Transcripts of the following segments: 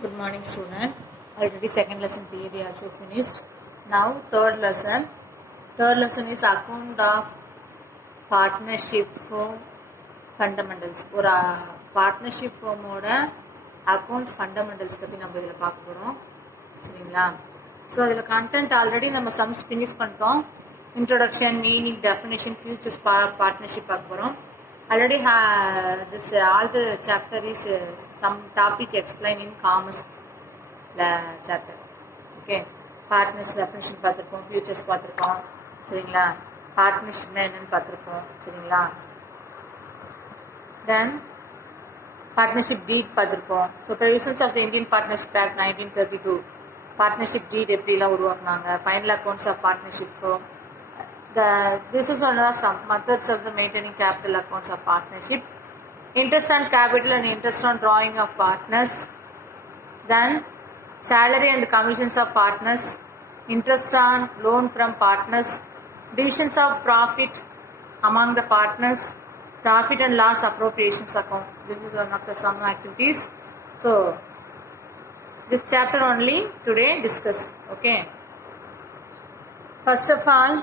Good morning, student. Already second lesson theory also finished. Now third lesson. Third lesson is account of partnership firm fundamentals. ஒரு partnership firm ஓட accounts fundamentals பத்தி நம்ம இதில் பார்க்க போறோம். சரிங்களா? ஸோ அதில் content already நம்ம sums finish பண்ணிட்டோம். Introduction, meaning, definition, futures partnership பார்க்க போறோம். Already this all the chapter is some topic explained in commerce chapter. Okay, partners definition பார்த்திருக்கோம், futures பார்த்திருக்கோம். சரிங்களா? பார்ட்னர்ஷிப்னா என்னன்னு பார்த்திருக்கோம். சரிங்களா? Then partnership deed பார்த்திருக்கோம். So provisions of the Indian Partnership Act 1932. Partnership deed எப்படிலாம் உருவாக்குனாங்க, final accounts of partnership firm. This is one of some methods of the maintaining capital accounts of partnership. Interest on capital and interest on drawing of partners. Then salary and commissions of partners. Interest on loan from partners. Divisions of profit among the partners. Profit and loss appropriations account. This is one of the some activities. So this chapter only today discuss. Okay. First of all,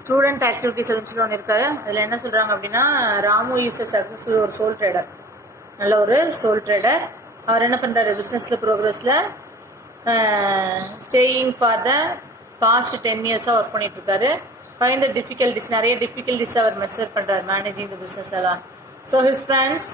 student activities அப்படின்னு ஒன்று இருக்காரு. அதில் என்ன சொல்கிறாங்க அப்படின்னா, Ramu is a successful ஒரு sole trader, நல்ல ஒரு சோல் ட்ரேடர். அவர் என்ன பண்ணுறாரு, பிஸ்னஸில் ப்ரோக்ரஸில் ஸ்டேயிங் ஃபார் த பாஸ்ட் 10 இயர்ஸாக ஒர்க் பண்ணிட்டு இருக்காரு. ஃபைண்ட் த டிஃபிகல்டிஸ், நிறைய டிஃபிகல்டிஸ் அவர் மெஷர் பண்ணுறாரு மேனேஜிங் த பிஸ்னஸ் எல்லாம். So his friends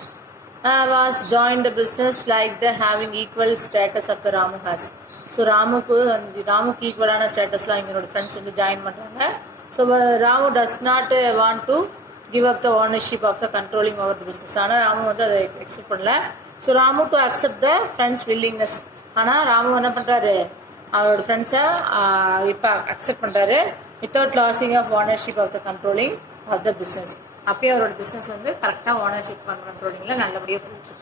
was join the business like the having equal status of the Ramu has. ஸோ ராமுக்கு ஈக்குவலான ஸ்டேட்டஸ்லாம் இவங்களோட ஃப்ரெண்ட்ஸ் வந்து ஜாயின் பண்ணுறாங்க. So Ramu does not want to give up the ownership of the controlling over the business. ஆனால் ராமு வந்து அதை accept பண்ணல. So Ramu to accept the friends willingness. ஆனால் ராமு என்ன பண்ணுறாரு, அவரோட ஃப்ரெண்ட்ஸை இப்போ அக்செப்ட் பண்ணுறாரு without losing of ownership of the controlling of the business. அப்பயே அவரோட பிஸ்னஸ் வந்து கரெக்டாக ஓனர்ஷிப் கண்ட்ரோலிங்கில் நல்லபடியாக போயிடுச்சு.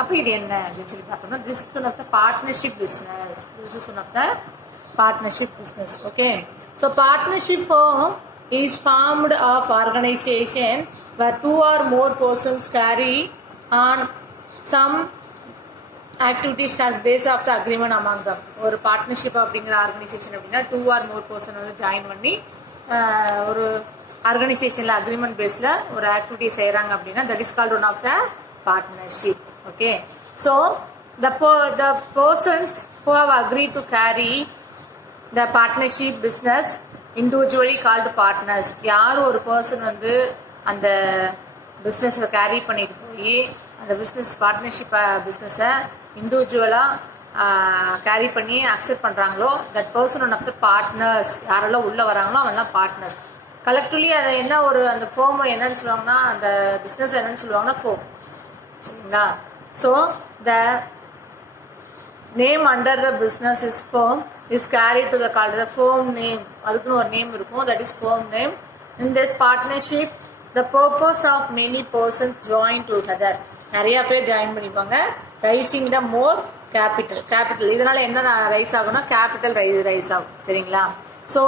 அப்போ இது என்ன அப்படின்னு சொல்லி பார்த்தோம்னா, this is one of the partnership business. This is one of the partnership business. Okay, so partnership firm is formed of organization where 2 or more persons carry on some activities as base of the agreement among them. ஒரு partnership அப்படிங்கிற organisation அப்படின்னா 2 or more person வந்து join பண்ணி ஒரு ஆர்கனைசேஷன்ல agreement பேஸ்ல ஒரு activity செய்யறாங்க அப்படின்னா that is called one of the partnership. Okay, so the persons who have agreed to carry the partnership business individually called partners. யார் ஒரு பர்சன் வந்து அந்த பிஸ்னஸ் கேரி பண்ணிட்டு போய் அந்த பிஸ்னஸ் பார்ட்னர்ஷிப் பிஸ்னஸை இண்டிவிஜுவலாக கேரி பண்ணி அக்செப்ட் பண்ணுறாங்களோ that person one of the partners. யாரெல்லாம் உள்ளே வராங்களோ அவங்கெல்லாம் பார்ட்னர்ஸ். கலெக்டிவ்லி அதை என்ன ஒரு அந்த ஃபோம் என்னன்னு சொல்லுவாங்கன்னா, அந்த பிஸ்னஸ் என்னன்னு சொல்லுவாங்கன்னா ஃபோம். சரிங்களா? So the name under the business is firm is carried to the called the firm name. அதுக்குன்னு ஒரு நேம் இருக்கும், that is firm name. In this partnership the purpose of many persons join together. நிறைய பேர் join பண்ணிப்பாங்க. Rising த மோர் capital. இதனால என்ன rice ஆகும்னா capital rice ஆகும். சரிங்களா? So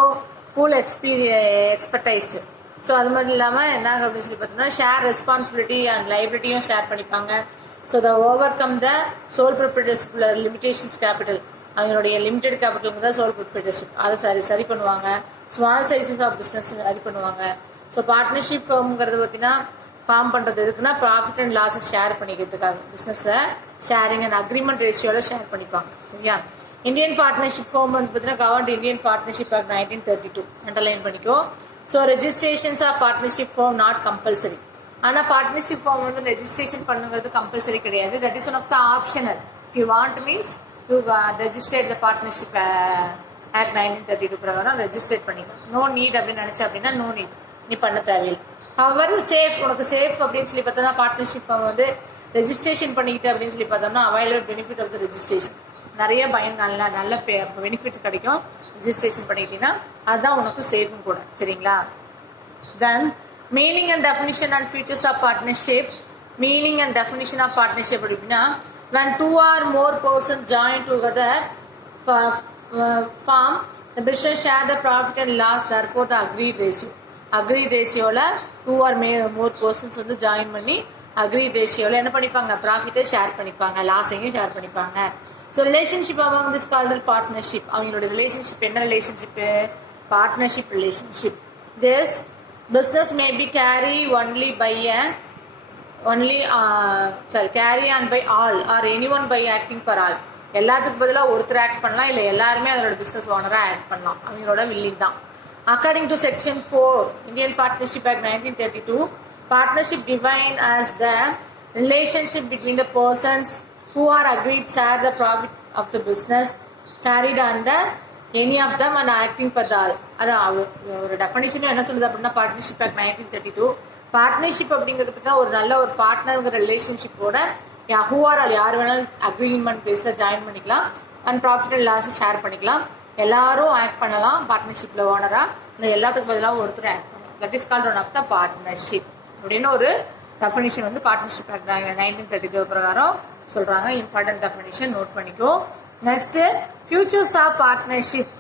full எக்ஸ்பர்டைஸ்டு. ஸோ அது மாதிரி இல்லாமல் என்ன அப்படின்னு சொல்லி பார்த்தோம்னா, ஷேர் ரெஸ்பான்சிபிலிட்டி அண்ட் லைபிலிட்டியும் ஷேர் பண்ணிப்பாங்க. So the overcome the sole proprietorship limitations capital. அவங்களுடைய லிமிடெட் கேபிட்டலுக்கு தான் சோல் ப்ரொப்ரைட்டர்ஷிப் அதை சரி பண்ணுவாங்க. ஸ்மால் சைஸஸ் ஆஃப் பிஸ்னஸ் சரி பண்ணுவாங்க. ஸோ பார்ட்னர்ஷிப் ஃபார்ம்ங்கிறது பார்த்தீங்கன்னா ஃபார்ம் பண்ணுறது எதுக்குன்னா ப்ராஃபிட் அண்ட் லாஸை ஷேர் பண்ணிக்கிறதுக்காக பிஸ்னஸை ஷேரிங் அண்ட் அக்ரிமெண்ட் ரேஷியோவில் ஷேர் பண்ணிப்பாங்க. சரியா? இந்தியன் பார்ட்னர்ஷிப் ஃபார்ம் வந்து பார்த்தீங்கன்னா governed Indian partnership act 1932 underline பண்ணிக்கோ. So registrations of partnership firm not compulsory. ஆனால் பார்ட்னர்ஷிப் ஃபார்ம் வந்து ரெஜிஸ்ட்ரேஷன் பண்ணுங்கிறது கம்பல்சரி கிடையாது. That is one of the optional. If you want means you registered the partnership act 1932 பிரகாரம் register பண்ணிக்கலாம். No need அப்படின்னு நினைச்சா அப்படின்னா நோ நீட், நீ பண்ண தேவையில்லை. அவர் சேஃப், உனக்கு சேஃப் அப்படின்னு சொல்லி பார்த்தோம்னா பார்ட்னர்ஷிப் வந்து ரெஜிஸ்ட்ரேஷன் பண்ணிக்கிட்டு அப்படின்னு சொல்லி பார்த்தோம்னா available benefit of the registration. நிறைய நல்ல பெனிஃபிட்ஸ் கிடைக்கும் ரெஜிஸ்ட்ரேஷன் பண்ணிக்கிட்டீங்கன்னா. அதுதான் உனக்கு சேஃபும் கூட. சரிங்களா? Then meaning and definition and features of partnership. Meaning and definition of partnership அப்படின்னா, when 2 or more persons join together form the business share the profit and loss, therefore the agreed ratio. Agreed ratioல 2 or more persons வந்து join பண்ணி agree ரேஷியோல என்ன பண்ணிப்பாங்க, ப்ராஃபிட்டை share பண்ணிப்பாங்க, லாஸையும் ஷேர் பண்ணிப்பாங்க. So relationship among this called partnership. அவங்களோட ரிலேஷன்ஷிப் என்ன relationship, partnership relationship. This business may be carry only by carry on by all or any one by acting for all. எல்லாத்துக்கு பதிலாக ஒருத்தர் ஆக்ட் பண்ணலாம், இல்லை எல்லாருமே அதோட பிஸ்னஸ் ஓனராக ஆக்ட் பண்ணலாம். அவங்களோட வில்லிங் தான். According to Section 4, Indian Partnership Act 1932, partnership defined as the relationship between the persons who are agreed share the profit of the business carried under any of them and acting for the all. அதான் ஒரு definition என்ன சொல்லுது அப்படின்னா, partnership act 1932 partnership அப்படிங்கிறது பார்த்தா ஒரு நல்ல ஒரு பார்ட்னர்ங்கிற ரிலேஷன்ஷிப்போட ஹூ ஆர் ஆல் யார் வேணாலும் அக்ரிமெண்ட் பேஸில் ஜாயின் பண்ணிக்கலாம் அண்ட் ப்ராஃபிட் அண்ட் லாஸை ஷேர் பண்ணிக்கலாம். எல்லாரும் ஆக்ட் பண்ணலாம் பார்ட்னர்ஷிப்ல ஓனரா. இந்த எல்லாத்துக்கு பதிலாக ஒருத்தர் ஆக்ட் பண்ணலாம். That is called one of the partnership அப்படின்னு ஒரு டெஃபினிஷன் வந்து பார்ட்னர்ஷிப் ஆக்ட் 1932 பிரகாரம் சொல்றாங்க. இம்பார்ட்டன்ட் டெஃபினிஷன் நோட் பண்ணிக்கோ. Next, features of partnership.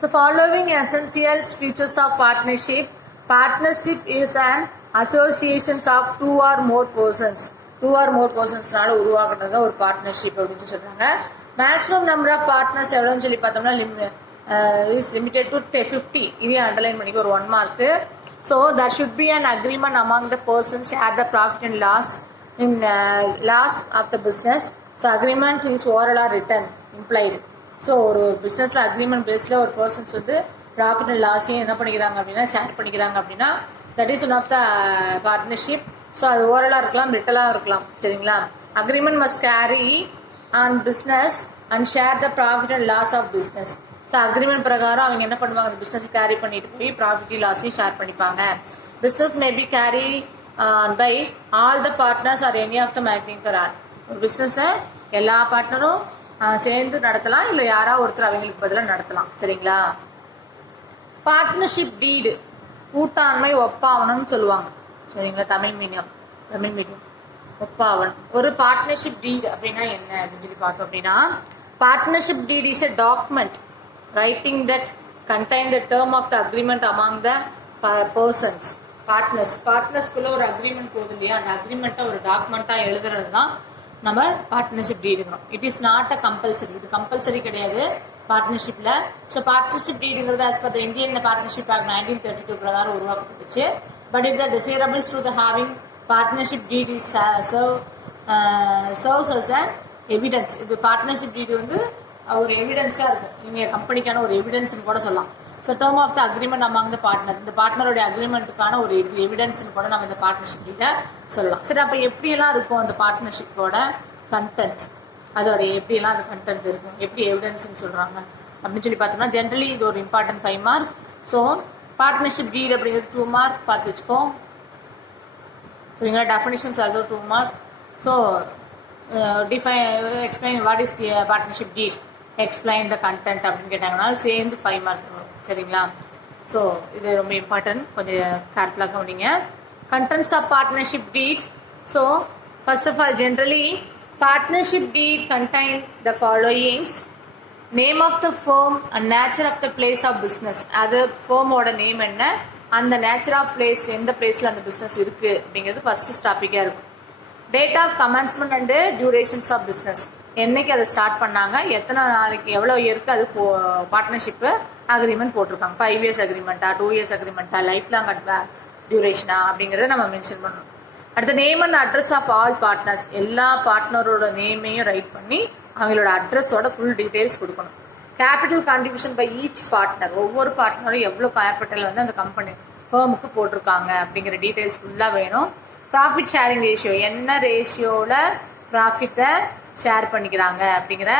So following essentials features of partnership. Partnership is and associations of two or more பர்சன்ஸ்னால உருவாக்குறது ஒரு partnership அப்படின்னு சொல்றாங்க. மேக்ஸிமம் நம்பர் ஆஃப் பார்ட்னர்ஸ் எவ்வளோன்னு சொல்லி பார்த்தோம்னா இஸ் லிமிடெட் டு 50. இதையும் அண்டர்லைன் பண்ணிக்க ஒரு 1 mark. So that should be an agreement among the persons share the profit and loss of the business. So agreement is oral or written implied. So ஒரு பிஸ்னஸ்ல agreement பேஸ்ல ஒரு persons வந்து profit and லாஸையும் என்ன பண்ணிக்கிறாங்க அப்படின்னா ஷேர் பண்ணிக்கிறாங்க அப்படின்னா that is one of the partnership. So அது ஓரலாக இருக்கலாம், ரிட்டலாக இருக்கலாம். சரிங்களா? Agreement must carry on business and share the profit and loss of business. So agreement பிரகாரம் அவங்க என்ன பண்ணுவாங்க, அந்த பிஸ்னஸ் கேரி பண்ணிட்டு போய் ப்ராஃபிட் லாஸையும் ஷேர் பண்ணிப்பாங்க. Business may be carry by all the partners or any of the acting for all. ஒரு பிஸ்னஸை எல்லா பார்ட்னரும் சேர்ந்து நடத்தலாம், இல்லை யாராவது ஒருத்தர் அவங்களுக்கு பதிலாக நடத்தலாம். சரிங்களா? பார்ட்னர்ஷிப் டீடு கூட்டாண்மை ஒப்பாவனம்னு சொல்லுவாங்க. சரிங்களா? தமிழ் மீடியம் ஒப்பாவன். ஒரு பார்ட்னர்ஷிப் டீட் அப்படின்னா என்ன அப்படின்னு சொல்லி பார்த்தோம் அப்படின்னா, partnership deed is a document writing that contain the term of the agreement among the persons. பார்ட்னர்ஸ்குள்ள ஒரு அக்ரிமெண்ட் போகுது இல்லையா, அந்த அக்ரிமெண்ட்டை ஒரு டாக்குமெண்டா எழுதுறது தான் நம்ம பார்ட்னர்ஷிப் டீடுங்கிறோம். It is not a compulsory. இது கம்பல்சரி கிடையாது பார்ட்னர்ஷிப்ல. ஸோ பார்ட்னர்ஷிப் டீடுங்கிறது as per the Indian partnership act 1932 பிரகாரம் உருவாக்கப்பட்டுச்சு. But if the desirables to the having partnership deed is serves as an evidence. இது partnership deed வந்து ஒரு எவிடன்ஸா இருக்கும். நீங்க கம்பெனிக்கான ஒரு எவிடன்ஸ்னு கூட சொல்லலாம். So term of the agreement among the partner, இந்த பார்ட்னருடைய அக்ரிமெண்ட்டுக்கான ஒரு எவிடன்ஸ்னு கூட நம்ம இந்த பார்ட்னர்ஷிப் டீடை சொல்லலாம். சரி, அப்போ எப்படியெல்லாம் இருக்கும் அந்த பார்ட்னர்ஷிப்போட கண்டென்ட், அதோட எப்படியெல்லாம் அந்த கண்டென்ட் இருக்கும், எப்படி எவிடன்ஸ்னு சொல்றாங்க அப்படின்னு சொல்லி பார்த்தோம்னா, ஜென்ரலி இது ஒரு இம்பார்ட்டன்ட் 5 மார்க். ஸோ பார்ட்னர்ஷிப் டீட் அப்படிங்கிறது 2 மார்க் பார்த்து வச்சுக்கோ. சரிங்களா? Definitions also 2 mark. So explain what is partnership deed, explain the content அப்படின்னு கேட்டாங்கன்னா சேர்ந்து 5 மார்க் வரும். சரிங்களா? ஸோ இது ரொம்ப இம்பார்ட்டன்ட், கொஞ்சம் கேர்ஃபுல்லாக கவனிங்க. Contents of partnership deed. So first of all, generally partnership deed contain the followings: name of the firm and nature of the place of business. அது ஃபர்மோட நேம் என்ன, அந்த நேச்சர் ஆஃப் பிளேஸ், எந்த பிளேஸ்ல அந்த பிஸ்னஸ் இருக்கு அப்படிங்கிறது ஃபர்ஸ்ட் டாபிக்கா இருக்கும். Date of commencement and durations of business, என்னைக்கு அதை ஸ்டார்ட் பண்ணாங்க, எத்தனை நாளைக்கு, எவ்வளோ இயருக்கு அது பார்ட்னர்ஷிப் அக்ரிமெண்ட் போட்டிருக்காங்க. 5 years அக்ரிமெண்ட்டா, 2 years அக்ரிமெண்ட்டா, லைஃப் லாங் டியூரேஷனா அப்படிங்கிறத நம்ம மென்ஷன் பண்ணணும். அடுத்த name and address of all partners, எல்லா பார்ட்னரோட நேமையும் ரைட் பண்ணி அவங்களோட அட்ரஸோட ஃபுல் டீடைல்ஸ் கொடுக்கணும். Capital contribution by each partner, ஒவ்வொரு பார்ட்னரும் எவ்வளோ கேபிட்டல் வந்து அந்த கம்பெனி ஃபர்முக்கு போட்டிருக்காங்க அப்படிங்கிற டீடைல்ஸ் ஃபுல்லாக வேணும். ப்ராஃபிட் ஷேரிங் ரேஷியோ, என்ன ரேஷியோவில் ப்ராஃபிட்டை ஷேர் பண்ணிக்கிறாங்க அப்படிங்கிற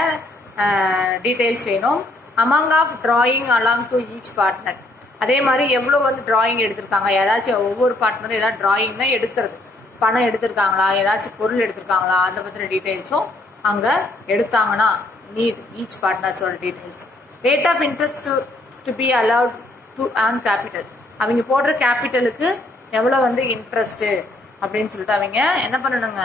டீடைல்ஸ் வேணும். Among of drawing along to each partner, அதே மாதிரி எவ்வளோ வந்து டிராயிங் எடுத்திருக்காங்க, ஏதாச்சும் ஒவ்வொரு பார்ட்னரும் ஏதாவது டிராயிங் தான் எடுக்கிறது, பணம் எடுத்திருக்காங்களா, ஏதாச்சும் பொருள் எடுத்திருக்காங்களா, அந்த பற்றின டீடைல்ஸும் அங்க எடுத்தாங்கன்னா நீட் ஈச் பார்ட்னர்ஸோட details. Rate of interest to be allowed to earn capital, அவங்க போடுற கேபிட்டலுக்கு எவ்வளோ வந்து இன்ட்ரெஸ்ட் அப்படின்னு சொல்லிட்டு அவங்க என்ன பண்ணணுங்க,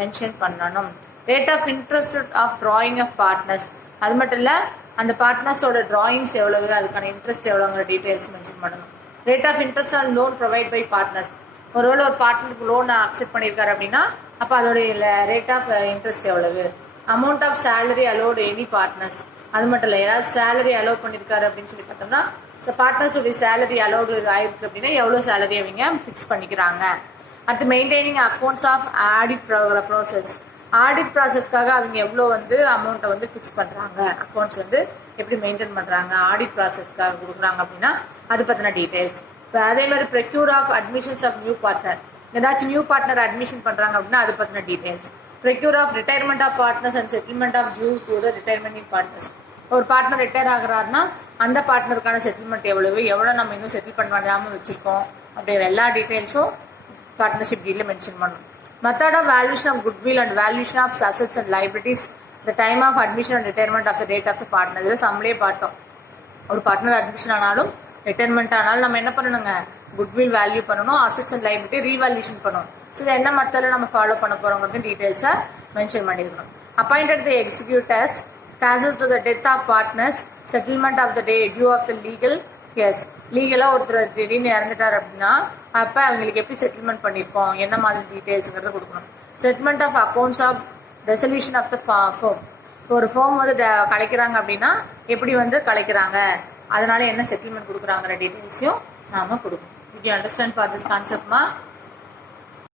மென்ஷன் பண்ணணும். Rate of interest of drawing of partners, அது மட்டும் இல்லை அந்த பார்ட்னர்ஸோட டிராயிங்ஸ் எவ்வளவு, அதுக்கான இன்ட்ரெஸ்ட் எவ்வளோங்கிற டீடைல்ஸ் மென்ஷன் பண்ணணும். Rate of interest on loan provide by partners, ஒருவேளை ஒரு பார்ட்னருக்கு லோன் அக்செப்ட் பண்ணியிருக்காரு அப்படின்னா அப்போ அதோடைய ரேட் ஆஃப் இன்ட்ரெஸ்ட் எவ்வளவு, amount of salary allowed any partners, அது மட்டும் இல்லை ஏதாவது சேலரி அலோவ் பண்ணியிருக்காரு அப்படின்னு சொல்லி பார்த்தோம்னா பார்ட்னர்ஸுடைய சேலரி அலோடு ஆயிருக்கு அப்படின்னா எவ்வளோ சேலரி அவங்க ஃபிக்ஸ் பண்ணிக்கிறாங்க. அடுத்து maintaining accounts of audit process, audit ப்ராசஸ்க்காக அவங்க எவ்வளோ அமௌண்ட்டை ஃபிக்ஸ் பண்ணுறாங்க, அக்கௌண்ட்ஸ் எப்படி மெயின்டைன் பண்ணுறாங்க, ஆடிட் ப்ராசஸ்க்காக கொடுக்குறாங்க அப்படின்னா அது பற்றின டீட்டெயில்ஸ். இப்போ அதே மாதிரி procedure of admissions of new partner, ஏதாச்சும் நியூ பார்ட்னர் அட்மிஷன் பண்ணுறாங்க அப்படின்னா அது பற்றின details. Procedure of retirement of partners and settlement of due to the retirement partners, ஒரு பார்ட்னர் ரிட்டையர் ஆகுறாருன்னா அந்த பார்ட்னருக்கான செட்டில்மெண்ட் எவ்வளோ நம்ம இன்னும் செட்டில் பண்ணாமல் வச்சுருக்கோம் அப்படிங்கிற எல்லா டீட்டெயில்ஸும் பார்ட்னர்ஷிப் டீலில் மென்ஷன் பண்ணணும். Method of valuation of goodwill and valuation of assets and liabilities, the time of admission and retirement of the date of the partner. இதில் சம்பளே பார்த்தோம். ஒரு பார்ட்னர் அட்மிஷன் ஆனாலும் ரிட்டையர்மெண்ட் ஆனாலும் நம்ம என்ன பண்ணணுங்க, குட்வில் வேல்யூ பண்ணணும், அசெட்ஸ் அண்ட் லைபிலிட்டி ரீவேல்யூஷன் பண்ணணும். ஸோ இது என்ன மெத்தடில் நம்ம ஃபாலோ பண்ண போகிறோங்கிறது டீட்டெயில்ஸை மென்ஷன் பண்ணியிருக்கணும். Appointed the executors causes to the death of partners, settlement of the day due of the legal case. லீகலாக ஒருத்தர் திடீர்னு இறந்துட்டார் அப்படின்னா அப்போ அவங்களுக்கு எப்படி செட்டில்மெண்ட் பண்ணியிருக்கோம், என்ன மாதிரி டீட்டெயில்ஸுங்கிறத கொடுக்கணும். Settlement of accounts of resolution of the firm, ஒரு ஃபோம் கலைக்கிறாங்க அப்படின்னா எப்படி கலைக்கிறாங்க, அதனால என்ன செட்டில்மெண்ட் கொடுக்குறாங்கிற டீட்டெயில்ஸையும் நாம கொடுக்கணும். You understand for this கான்செப்ட்மா?